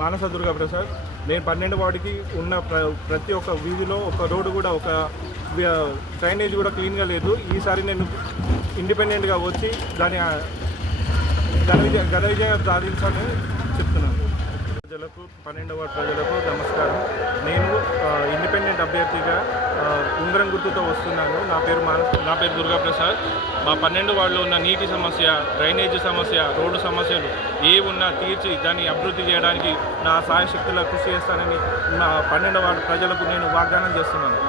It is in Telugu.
మానస దుర్గా ప్రసాద్ నేను పన్నెండు వార్డుకి ఉన్న ప్ర ప్రతి ఒక్క వీధిలో ఒక రోడ్డు కూడా ఒక డ్రైనేజ్ కూడా క్లీన్గా లేదు. ఈసారి నేను ఇండిపెండెంట్గా వచ్చి దాని ఘన విజయ ఘన విజయం సాధించాలని చెప్తున్నాను. ప్రజలకు పన్నెండవ ప్రజలకు నమస్కారం. నేను ఇండిపెండెంట్ అభ్యర్థిగా ఉంగరం గుర్తుతో వస్తున్నాను. నా పేరు మానస్ నా పేరు దుర్గాప్రసాద్. మా పన్నెండు వార్డులో ఉన్న నీటి సమస్య డ్రైనేజ్ సమస్య రోడ్డు సమస్యలు ఏ ఉన్నా తీర్చి దాన్ని అభివృద్ధి చేయడానికి నా సాయశక్తుల కృషి చేస్తానని నా పన్నెండు వార్డు ప్రజలకు నేను వాగ్దానం చేస్తున్నాను.